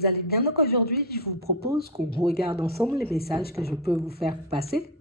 vous allez bien. Donc aujourd'hui, je vous propose qu'on regarde ensemble les messages que je peux vous faire passer.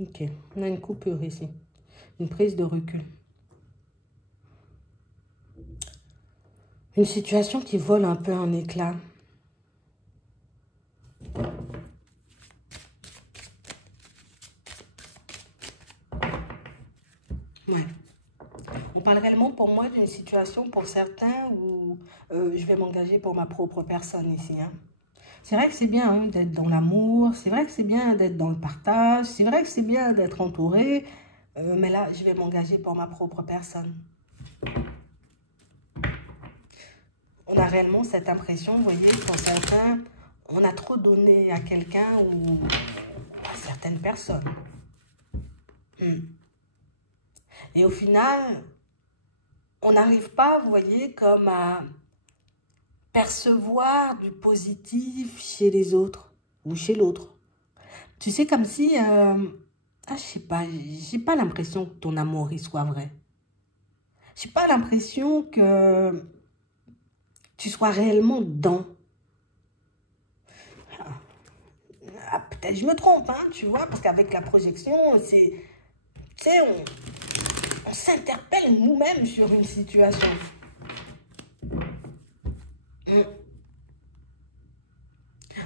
Ok, on a une coupure ici, une prise de recul. Une situation qui vole un peu en éclats. Ouais. On parle réellement pour moi d'une situation pour certains où je vais m'engager pour ma propre personne ici. Hein. C'est vrai que c'est bien hein, d'être dans l'amour, c'est vrai que c'est bien d'être dans le partage, c'est vrai que c'est bien d'être entouré, mais là, je vais m'engager pour ma propre personne. On a réellement cette impression, vous voyez, pour certains, on a trop donné à quelqu'un ou à certaines personnes. Et au final, on n'arrive pas, vous voyez, comme à percevoir du positif chez les autres ou chez l'autre. Tu sais, comme si, je sais pas, j'ai pas l'impression que ton amour il soit vrai. J'ai pas l'impression que tu sois réellement dedans. Ah, peut-être je me trompe, hein, tu vois, parce qu'avec la projection, c'est, tu sais, on s'interpelle nous-mêmes sur une situation.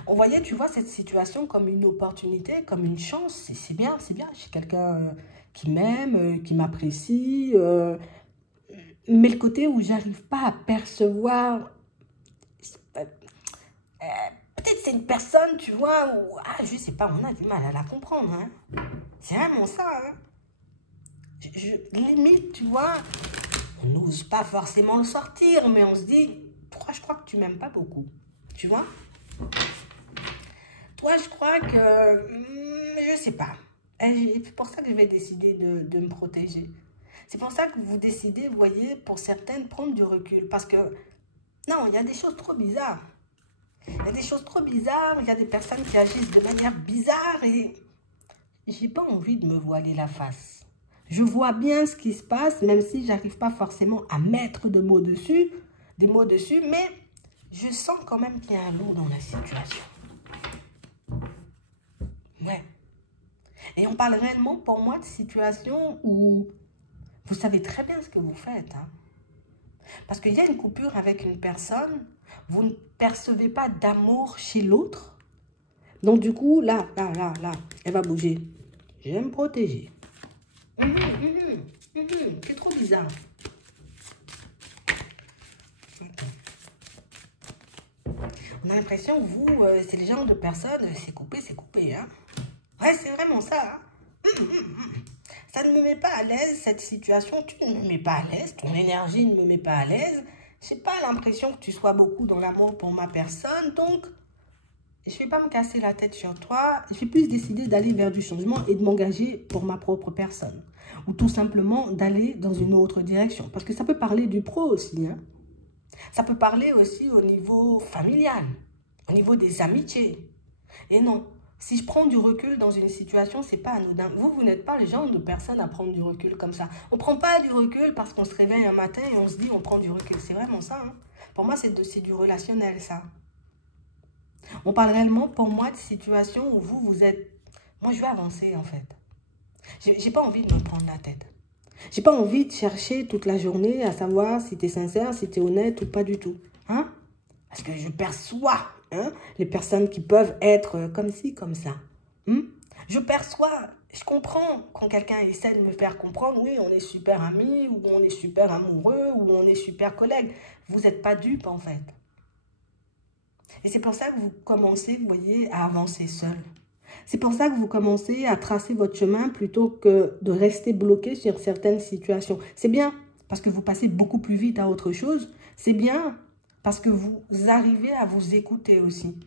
On voyait, tu vois, cette situation comme une opportunité, comme une chance. C'est bien, c'est bien. J'ai quelqu'un qui m'aime, qui m'apprécie. Mais le côté où j'arrive pas à percevoir... peut-être c'est une personne, tu vois, où... Ah, je sais pas, on a du mal à la comprendre. Hein. C'est vraiment ça. Hein. Limite, tu vois, on n'ose pas forcément le sortir, mais on se dit, toi, je crois que tu m'aimes pas beaucoup. Tu vois? Toi, je crois que, je sais pas. C'est pour ça que je vais décider de me protéger. C'est pour ça que vous décidez, vous voyez, pour certaines, prendre du recul. Parce que, non, il y a des choses trop bizarres. Il y a des choses trop bizarres, il y a des personnes qui agissent de manière bizarre et j'ai pas envie de me voiler la face. Je vois bien ce qui se passe, même si j'arrive pas forcément à mettre des mots dessus, mais je sens quand même qu'il y a un loup dans la situation. Ouais. Et on parle réellement, pour moi, de situations où vous savez très bien ce que vous faites. Hein. Parce qu'il y a une coupure avec une personne, vous ne percevez pas d'amour chez l'autre. Donc du coup, là, elle va bouger. Je vais me protéger. C'est trop bizarre. On a l'impression que vous, c'est le genre de personne, c'est coupé. Hein. Ouais, c'est vraiment ça. Hein. Ça ne me met pas à l'aise, cette situation. Tu ne me mets pas à l'aise. Ton énergie ne me met pas à l'aise. Je n'ai pas l'impression que tu sois beaucoup dans l'amour pour ma personne. Donc, je ne vais pas me casser la tête sur toi. Je vais plus décider d'aller vers du changement et de m'engager pour ma propre personne. Ou tout simplement d'aller dans une autre direction. Parce que ça peut parler du pro aussi. Hein. Ça peut parler aussi au niveau familial, au niveau des amitiés. Et non, si je prends du recul dans une situation, c'est pas anodin. Vous n'êtes pas le genre de personne à prendre du recul comme ça. On ne prend pas du recul parce qu'on se réveille un matin et on se dit on prend du recul. C'est vraiment ça. Hein. Pour moi, c'est du relationnel, ça. On parle réellement, pour moi, de situations où vous êtes... Moi, je veux avancer, en fait. J'ai pas envie de me prendre la tête. J'ai pas envie de chercher toute la journée à savoir si tu es sincère, si tu es honnête ou pas du tout. Hein? Parce que je perçois hein, les personnes qui peuvent être comme ci, comme ça. Je perçois, je comprends quand quelqu'un essaie de me faire comprendre, oui, on est super amis, ou on est super amoureux, ou on est super collègues. Vous n'êtes pas dupe, en fait. Et c'est pour ça que vous commencez, vous voyez, à avancer seul. C'est pour ça que vous commencez à tracer votre chemin plutôt que de rester bloqué sur certaines situations. C'est bien parce que vous passez beaucoup plus vite à autre chose. C'est bien parce que vous arrivez à vous écouter aussi.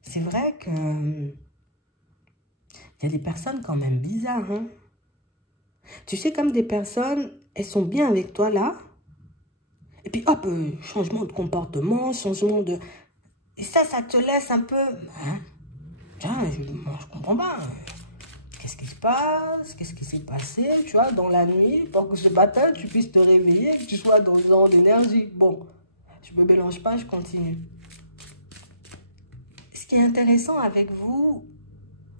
C'est vrai que y a des personnes quand même bizarres. Hein? Tu sais, comme des personnes, elles sont bien avec toi là. Et puis hop, changement de comportement, changement de... Et ça te laisse un peu... Hein? Tiens, je comprends pas. Qu'est-ce qui se passe? Qu'est-ce qui s'est passé, tu vois, dans la nuit, pour que ce matin, tu puisses te réveiller, que tu sois dans le genre d'énergie. Bon, je me mélange pas, je continue. Ce qui est intéressant avec vous,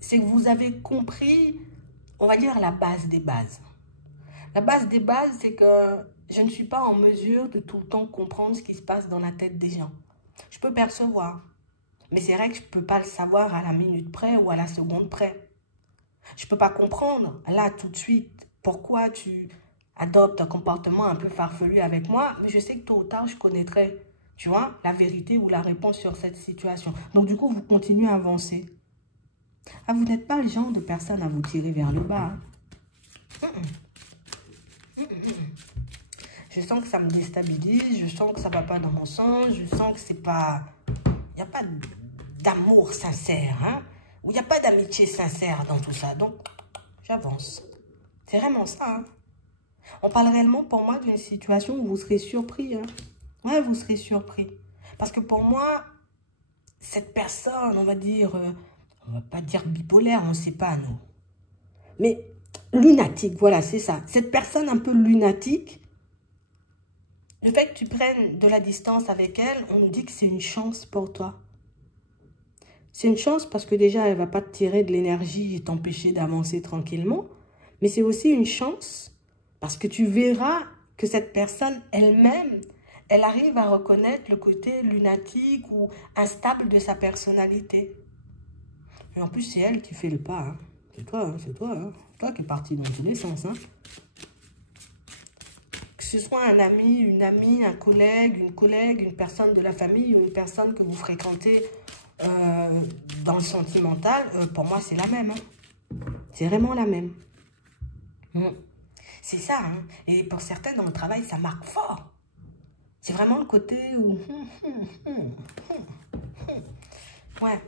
c'est que vous avez compris, on va dire, la base des bases. La base des bases, c'est que je ne suis pas en mesure de tout le temps comprendre ce qui se passe dans la tête des gens. Je peux percevoir, mais c'est vrai que je ne peux pas le savoir à la minute près ou à la seconde près. Je ne peux pas comprendre, là, tout de suite, pourquoi tu adoptes un comportement un peu farfelu avec moi, mais je sais que tôt ou tard, je connaîtrai, tu vois, la vérité ou la réponse sur cette situation. Donc, du coup, vous continuez à avancer. Ah, vous n'êtes pas le genre de personne à vous tirer vers le bas. Hein? Je sens que ça me déstabilise, je sens que ça ne va pas dans mon sens, je sens que c'est pas... Il n'y a pas d'amour sincère, hein? Ou il n'y a pas d'amitié sincère dans tout ça. Donc, j'avance. C'est vraiment ça, hein? On parle réellement pour moi d'une situation où vous serez surpris, hein? Ouais, vous serez surpris. Parce que pour moi, cette personne, on va dire... on va pas dire bipolaire, on ne sait pas, nous. Mais lunatique, voilà, c'est ça. Cette personne un peu lunatique, le fait que tu prennes de la distance avec elle, on nous dit que c'est une chance pour toi. C'est une chance parce que déjà, elle ne va pas te tirer de l'énergie et t'empêcher d'avancer tranquillement. Mais c'est aussi une chance parce que tu verras que cette personne elle-même, elle arrive à reconnaître le côté lunatique ou instable de sa personnalité. Et en plus, c'est elle qui fait le pas. Hein. C'est toi, hein, c'est toi. Hein. Toi qui es parti dans tous les sens. Hein. Que ce soit un ami, une amie, un collègue, une personne de la famille ou une personne que vous fréquentez dans le sentimental, pour moi, c'est la même. Hein. C'est vraiment la même. C'est ça. Hein. Et pour certains, dans le travail, ça marque fort. C'est vraiment le côté où... Ouais.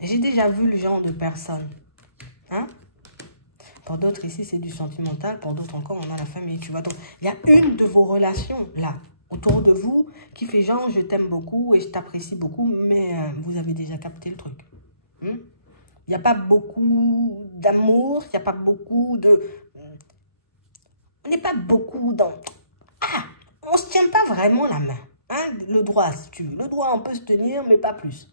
J'ai déjà vu le genre de personne. Hein? Pour d'autres, ici, c'est du sentimental. Pour d'autres encore, on a la famille, tu vois. Donc, il y a une de vos relations, là, autour de vous, qui fait genre, je t'aime beaucoup et je t'apprécie beaucoup, mais vous avez déjà capté le truc. Il n'y a pas beaucoup d'amour, il n'y a pas beaucoup de... On n'est pas beaucoup dans... Ah, on ne se tient pas vraiment la main. Hein? Le doigt, si tu veux. Le doigt, on peut se tenir, mais pas plus.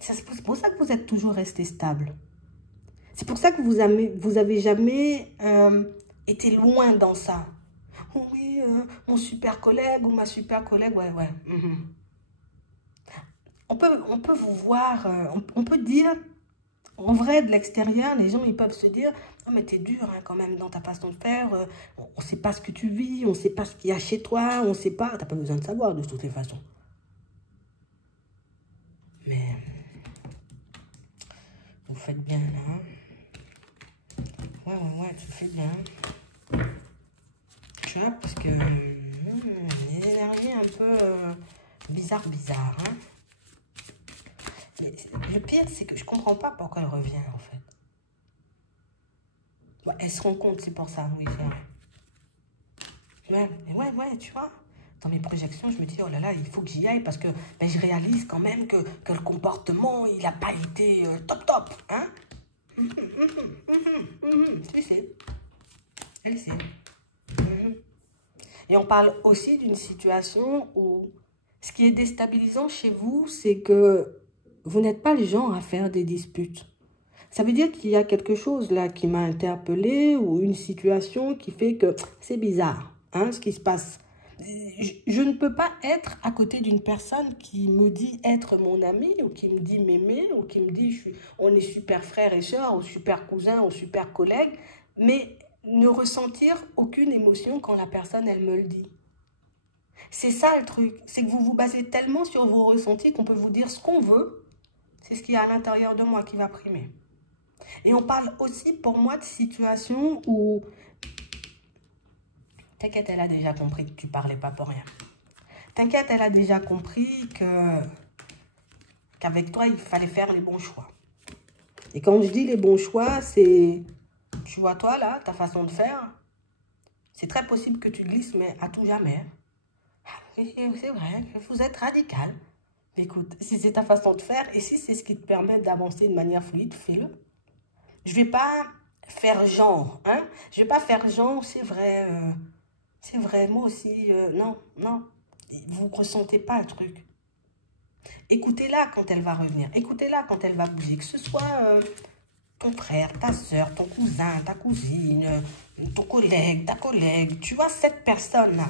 C'est pour ça que vous êtes toujours resté stable. C'est pour ça que vous avez jamais été loin dans ça. Oh oui, mon super collègue ou ma super collègue, ouais. On peut vous voir, on peut dire, en vrai, de l'extérieur, les gens, ils peuvent se dire, oh, mais t'es dur hein, quand même dans ta façon de faire, on ne sait pas ce que tu vis, on ne sait pas ce qu'il y a chez toi, on ne sait pas, t'as pas besoin de savoir de toutes les façons. Mais, vous faites bien là, hein. Ouais, tu fais bien. Tu vois, parce que les énergies un peu bizarres, hein. Mais le pire, c'est que je comprends pas pourquoi elle revient, en fait. Ouais, elle se rend compte, c'est pour ça, oui, c'est vrai. Ouais, tu vois. Dans mes projections, je me dis, oh là là, il faut que j'y aille parce que ben, je réalise quand même que le comportement, il n'a pas été top, hein. Tu sais. Elle sait. Et on parle aussi d'une situation où ce qui est déstabilisant chez vous, c'est que vous n'êtes pas le genre à faire des disputes. Ça veut dire qu'il y a quelque chose là qui m'a interpellée ou une situation qui fait que c'est bizarre, hein, ce qui se passe. Je ne peux pas être à côté d'une personne qui me dit être mon ami ou qui me dit m'aimer ou qui me dit on est super frères et sœurs ou super cousins ou super collègues, mais ne ressentir aucune émotion quand la personne, elle me le dit. C'est ça le truc, c'est que vous vous basez tellement sur vos ressentis qu'on peut vous dire ce qu'on veut. C'est ce qu'il y a à l'intérieur de moi qui va primer. Et on parle aussi pour moi de situations où... T'inquiète, elle a déjà compris que tu parlais pas pour rien. T'inquiète, elle a déjà compris qu'avec toi, il fallait faire les bons choix. Et quand je dis les bons choix, c'est... Tu vois toi là, ta façon de faire, C'est très possible que tu glisses, mais à tout jamais. C'est vrai, vous êtes radical. Écoute, si c'est ta façon de faire et si c'est ce qui te permet d'avancer de manière fluide, fais-le. Je vais pas faire genre, hein. Je vais pas faire genre, c'est vrai, moi aussi, non, non. Vous ressentez pas le truc. Écoutez-la quand elle va revenir. Écoutez-la quand elle va bouger. Que ce soit ton frère, ta soeur, ton cousin, ta cousine, ton collègue, ta collègue. Tu vois, cette personne-là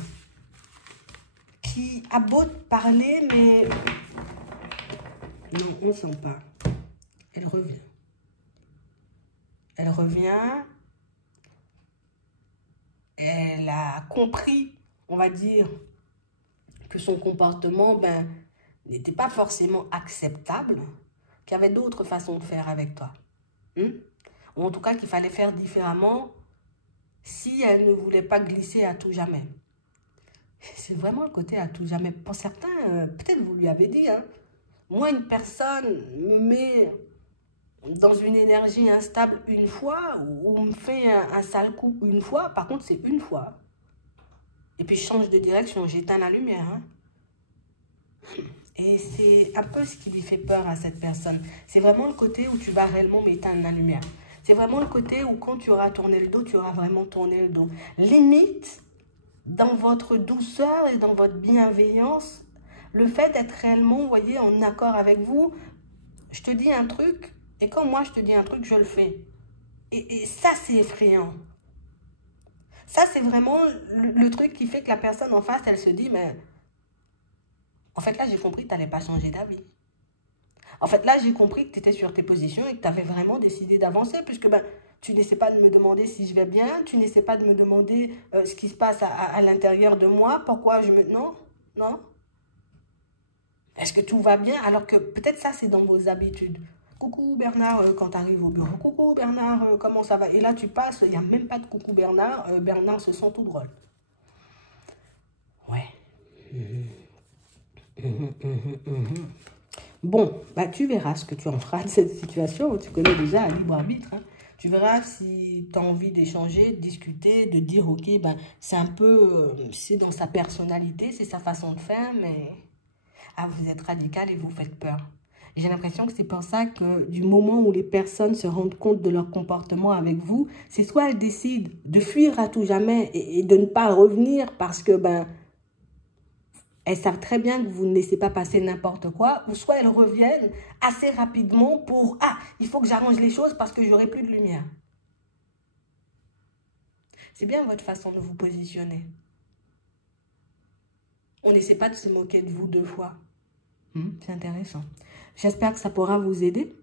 qui a beau te parler, mais non, on ne sent pas. Elle revient. Elle revient. Elle a compris, on va dire, que son comportement n'était pas forcément acceptable, qu'il y avait d'autres façons de faire avec toi. Ou en tout cas qu'il fallait faire différemment si elle ne voulait pas glisser à tout jamais. C'est vraiment le côté à tout jamais. Pour certains, peut-être vous lui avez dit, hein, moi une personne me met dans une énergie instable une fois ou me fait un sale coup une fois, par contre c'est une fois. Et puis je change de direction, j'éteins la lumière. Hein. Et c'est un peu ce qui lui fait peur à cette personne. C'est vraiment le côté où tu vas réellement m'éteindre la lumière. C'est vraiment le côté où quand tu auras tourné le dos, tu auras vraiment tourné le dos. Limite, dans votre douceur et dans votre bienveillance, le fait d'être réellement, vous voyez, en accord avec vous, je te dis un truc, et quand moi je te dis un truc, je le fais. Et ça, c'est effrayant. Ça, c'est vraiment le truc qui fait que la personne en face, elle se dit, mais en fait, là, j'ai compris que tu n'allais pas changer d'avis. En fait, là, j'ai compris que tu étais sur tes positions et que tu avais vraiment décidé d'avancer, puisque tu n'essaies pas de me demander si je vais bien, tu n'essaies pas de me demander ce qui se passe à l'intérieur de moi, pourquoi je me... Non, non. Est-ce que tout va bien? Alors que peut-être ça, c'est dans vos habitudes. Coucou Bernard, quand tu arrives au bureau. Coucou Bernard, comment ça va? Et là, tu passes, il n'y a même pas de coucou Bernard. Bernard se sent tout drôle. Ouais. Bon, tu verras ce que tu en feras de cette situation. Tu connais déjà un libre arbitre. Hein. Tu verras si tu as envie d'échanger, de discuter, de dire, ok, c'est un peu, c'est dans sa personnalité, c'est sa façon de faire, mais vous êtes radical et vous faites peur. J'ai l'impression que c'est pour ça que du moment où les personnes se rendent compte de leur comportement avec vous, c'est soit elles décident de fuir à tout jamais et de ne pas revenir parce que, elles savent très bien que vous ne laissez pas passer n'importe quoi, ou soit elles reviennent assez rapidement pour « Ah, il faut que j'arrange les choses parce que j'aurai plus de lumière. » C'est bien votre façon de vous positionner. On n'essaie pas de se moquer de vous deux fois. C'est intéressant. J'espère que ça pourra vous aider.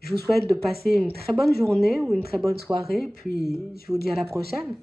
Je vous souhaite de passer une très bonne journée ou une très bonne soirée, puis je vous dis à la prochaine.